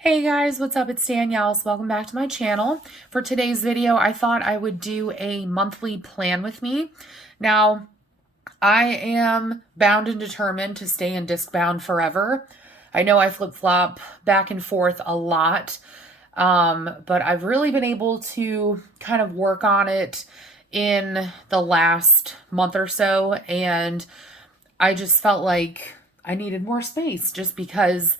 Hey guys, what's up? It's Danielle. So welcome back to my channel. For today's video, I thought I would do a monthly plan with me. Now, I am bound and determined to stay in Discbound forever. I know I flip-flop back and forth a lot, but I've really been able to kind of work on it in the last month or so, and I just felt like I needed more space just because,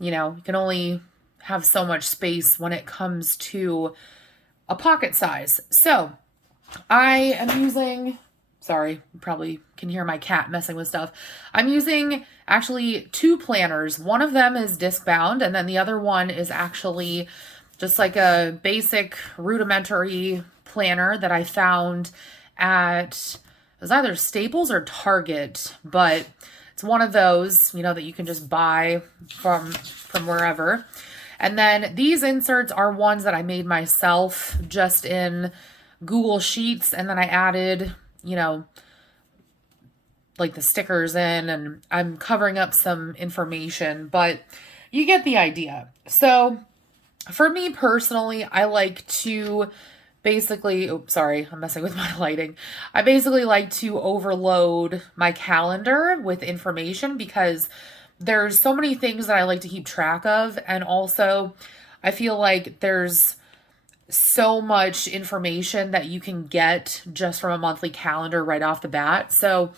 you can only have so much space when it comes to a pocket size. So I am using, sorry, you probably can hear my cat messing with stuff. I'm using actually two planners. One of them is Discbound, and then the other one is actually just like a basic rudimentary planner that I found at, it was either Staples or Target, but it's one of those, that you can just buy from wherever. And then these inserts are ones that I made myself just in Google Sheets, and then I added, like the stickers in, and I'm covering up some information, but you get the idea. So for me personally, I like to basically, oops, sorry, I'm messing with my lighting. I basically like to overload my calendar with information because there's so many things that I like to keep track of. And also, I feel like there's so much information that you can get just from a monthly calendar right off the bat. So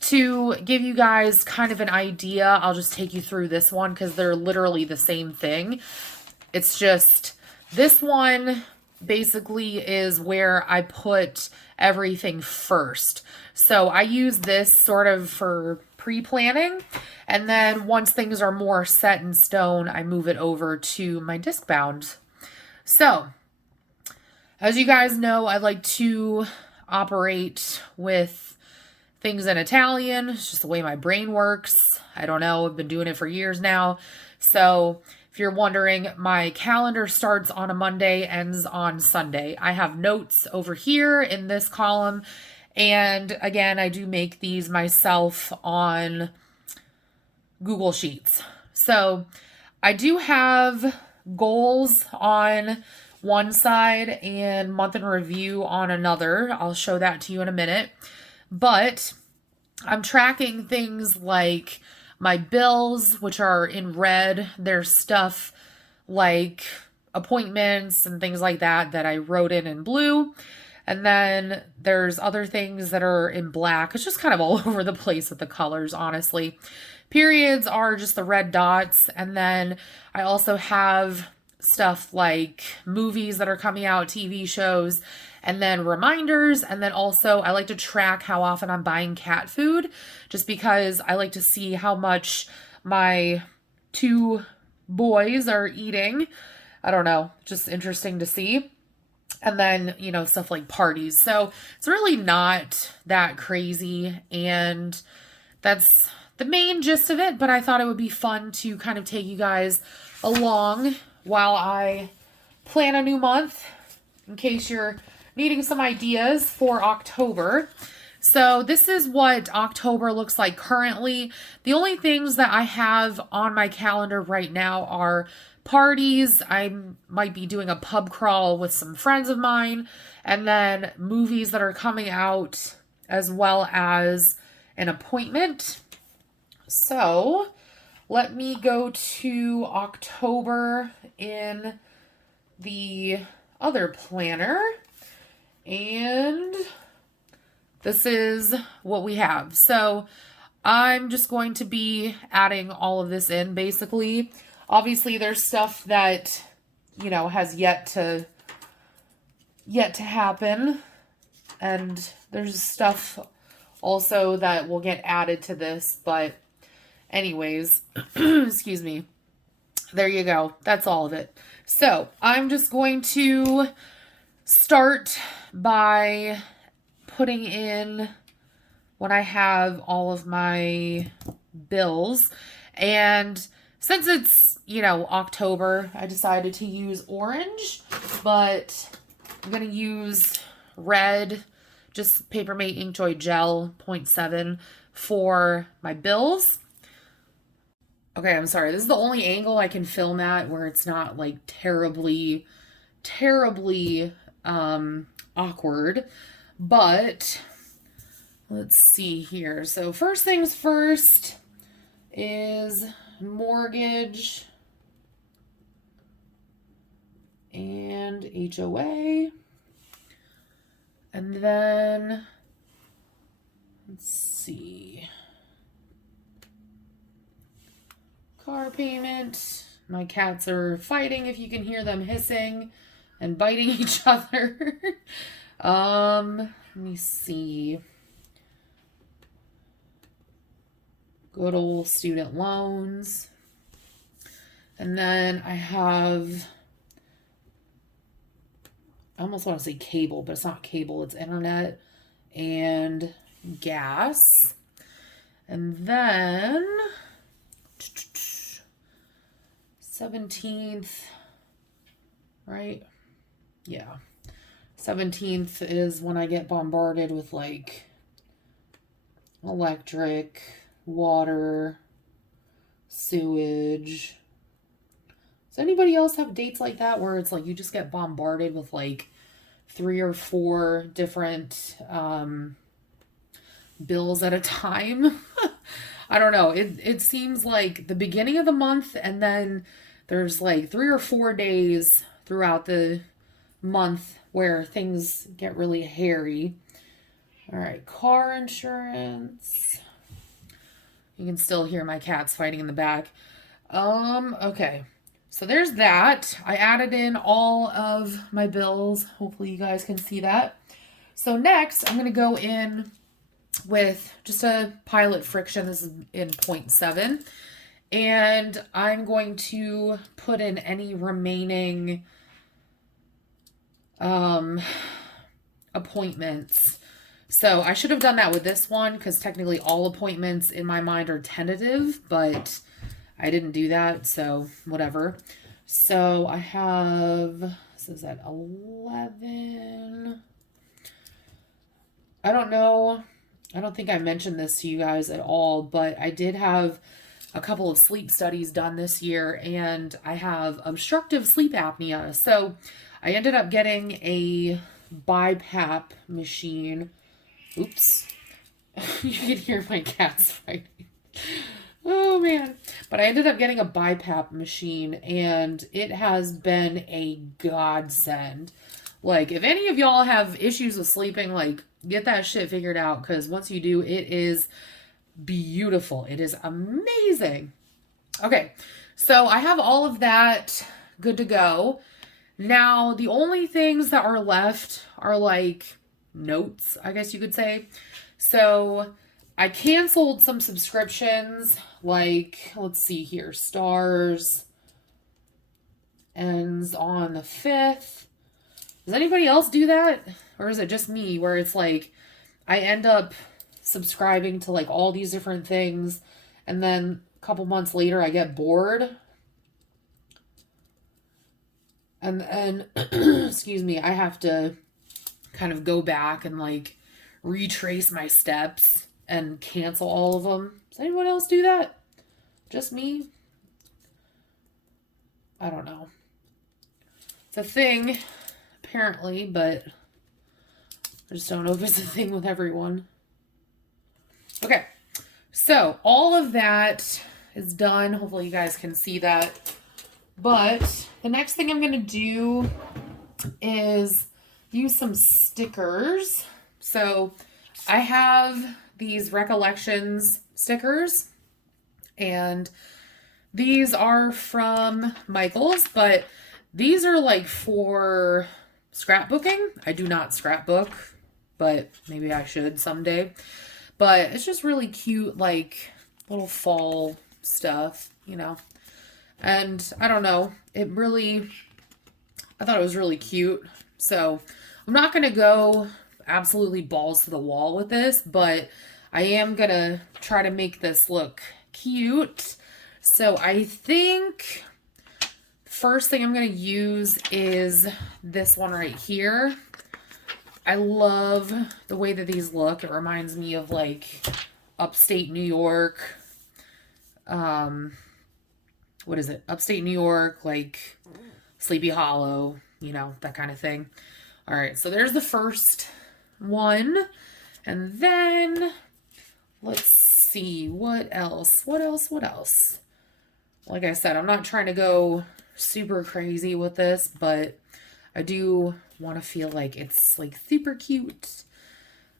to give you guys kind of an idea, I'll just take you through this one because they're literally the same thing. It's just this one basically is where I put everything first. So I use this sort of for pre-planning, and then once things are more set in stone, I move it over to my Discbound. So as you guys know, I like to operate with things in Italian. It's just the way my brain works. I don't know, I've been doing it for years now. So if you're wondering, my calendar starts on a Monday, ends on Sunday. I have notes over here in this column. And again, I do make these myself on Google Sheets. So I do have goals on one side and month in review on another. I'll show that to you in a minute. But I'm tracking things like my bills, which are in red. There's stuff like appointments and things like that I wrote in blue. And then there's other things that are in black. It's just kind of all over the place with the colors, honestly. Periods are just the red dots. And then I also have stuff like movies that are coming out, TV shows, and then reminders. And then also I like to track how often I'm buying cat food, just because I like to see how much my two boys are eating. I don't know, just interesting to see. And then, stuff like parties. So it's really not that crazy. And that's the main gist of it. But I thought it would be fun to kind of take you guys along while I plan a new month, in case you're needing some ideas for October. So this is what October looks like currently. The only things that I have on my calendar right now are parties. I might be doing a pub crawl with some friends of mine, and then movies that are coming out, as well as an appointment. So let me go to October in the other planner, and this is what we have. So I'm just going to be adding all of this in, basically. Obviously, there's stuff that, has yet to happen. And there's stuff also that will get added to this. But anyways, excuse me. There you go. That's all of it. So I'm just going to start by putting in when I have all of my bills. And since it's, October, I decided to use orange, but I'm going to use red, just Papermate Inkjoy Gel 0.7 for my bills. Okay, I'm sorry. This is the only angle I can film at where it's not like terribly, terribly awkward. But let's see here. So first things first is mortgage and HOA. And then let's see. Car payment. My cats are fighting if you can hear them hissing and biting each other. Let me see. Good old student loans. And then I have, I almost want to say cable, but it's not cable, it's internet and gas. And then 17th, right? Yeah. 17th is when I get bombarded with like electric, water, sewage. Does anybody else have dates like that where it's like you just get bombarded with like 3 or 4 different bills at a time? I don't know. It seems like the beginning of the month, and then there's like 3 or 4 days throughout the month where things get really hairy. All right, car insurance. You can still hear my cats fighting in the back. Okay. So there's that. I added in all of my bills. Hopefully you guys can see that. So next, I'm going to go in with just a pilot friction. This is in 0.7. And I'm going to put in any remaining appointments. So I should have done that with this one because technically all appointments in my mind are tentative, but I didn't do that, so whatever. So I have, this is at 11. I don't know. I don't think I mentioned this to you guys at all, but I did have a couple of sleep studies done this year, and I have obstructive sleep apnea. So I ended up getting a BiPAP machine. Oops. You can hear my cats fighting. Oh, man. But I ended up getting a BiPAP machine, and it has been a godsend. Like, if any of y'all have issues with sleeping, like, get that shit figured out, because once you do, it is beautiful. It is amazing. Okay, so I have all of that good to go. Now, the only things that are left are, like, notes, I guess you could say. So I canceled some subscriptions, like, let's see here, Stars ends on the 5th. Does anybody else do that? Or is it just me where it's like I end up subscribing to like all these different things and then a couple months later I get bored? And excuse me, I have to kind of go back and like retrace my steps and cancel all of them. Does anyone else do that? Just me? I don't know. It's a thing, apparently, but I just don't know if it's a thing with everyone. Okay, so all of that is done. Hopefully you guys can see that. But the next thing I'm going to do is use some stickers. So I have these recollections stickers, and these are from Michael's, but these are like for scrapbooking. I do not scrapbook, but maybe I should someday. But it's just really cute, like little fall stuff, you know. And I don't know, I thought it was really cute. So I'm not going to go absolutely balls to the wall with this, but I am going to try to make this look cute. So I think first thing I'm going to use is this one right here. I love the way that these look. It reminds me of like upstate New York. what is it? Upstate New York, like Sleepy Hollow, you know, that kind of thing. All right, so there's the first one. And then let's see, what else? What else? Like I said, I'm not trying to go super crazy with this, but I do want to feel like it's like super cute.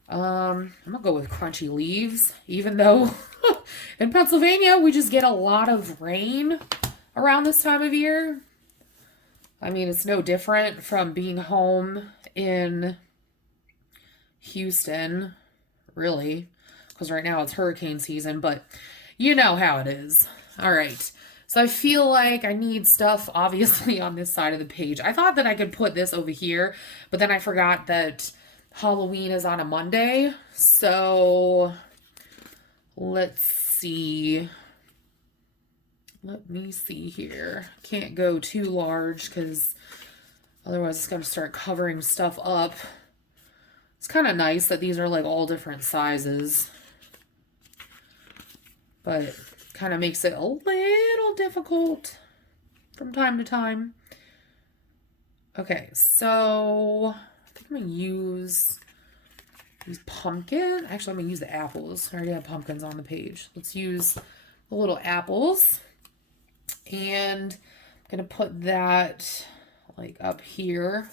I'm gonna go with crunchy leaves, even though in Pennsylvania we just get a lot of rain around this time of year. I mean, it's no different from being home in Houston, really, because right now it's hurricane season, but you know how it is. All right. So I feel like I need stuff, obviously, on this side of the page. I thought that I could put this over here, but then I forgot that Halloween is on a Monday. So let's see. Let me see here. Can't go too large because otherwise it's going to start covering stuff up. It's kind of nice that these are like all different sizes, but kind of makes it a little difficult from time to time. Okay, so I think I'm going to use these pumpkins. Actually, I'm going to use the apples. I already have pumpkins on the page. Let's use the little apples. And I'm going to put that like up here.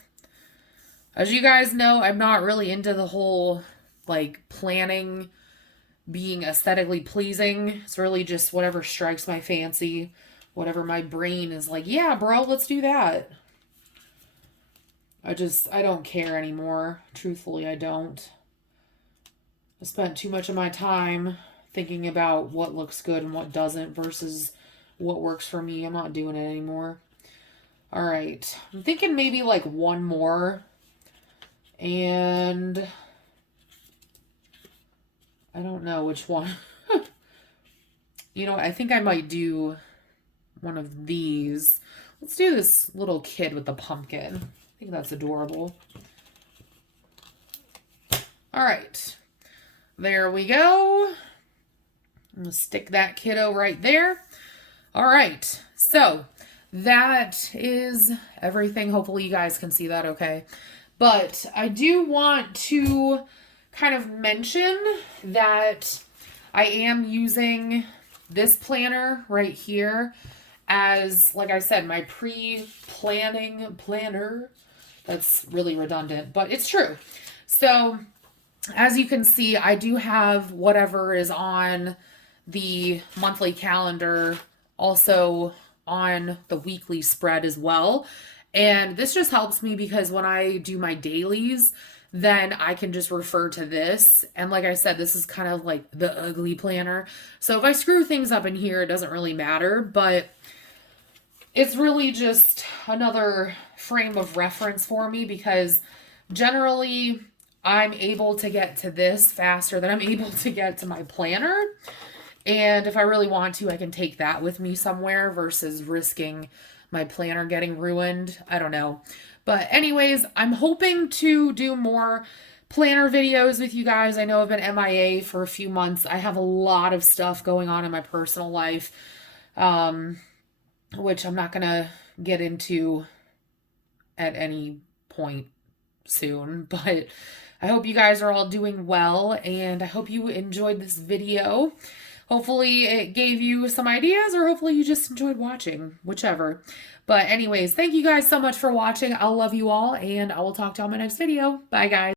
As you guys know, I'm not really into the whole like planning being aesthetically pleasing. It's really just whatever strikes my fancy, whatever my brain is like, yeah, bro, let's do that. I don't care anymore. Truthfully, I don't. I spent too much of my time thinking about what looks good and what doesn't versus what works for me. I'm not doing it anymore. All right. I'm thinking maybe like one more. And I don't know which one. You know, I think I might do one of these. Let's do this little kid with the pumpkin. I think that's adorable. All right. There we go. I'm going to stick that kiddo right there. All right. So that is everything. Hopefully you guys can see that okay. But I do want to kind of mention that I am using this planner right here as, like I said, my pre-planning planner. That's really redundant, but it's true. So as you can see, I do have whatever is on the monthly calendar also on the weekly spread as well. And this just helps me because when I do my dailies, then I can just refer to this. And like I said, this is kind of like the ugly planner. So if I screw things up in here, it doesn't really matter, but it's really just another frame of reference for me because generally I'm able to get to this faster than I'm able to get to my planner. And if I really want to, I can take that with me somewhere versus risking my planner getting ruined. I don't know. But anyways, I'm hoping to do more planner videos with you guys. I know I've been MIA for a few months. I have a lot of stuff going on in my personal life, which I'm not going to get into at any point soon. But I hope you guys are all doing well, and I hope you enjoyed this video. Hopefully it gave you some ideas, or hopefully you just enjoyed watching, whichever. But anyways, thank you guys so much for watching. I'll love you all, and I will talk to you on my next video. Bye, guys.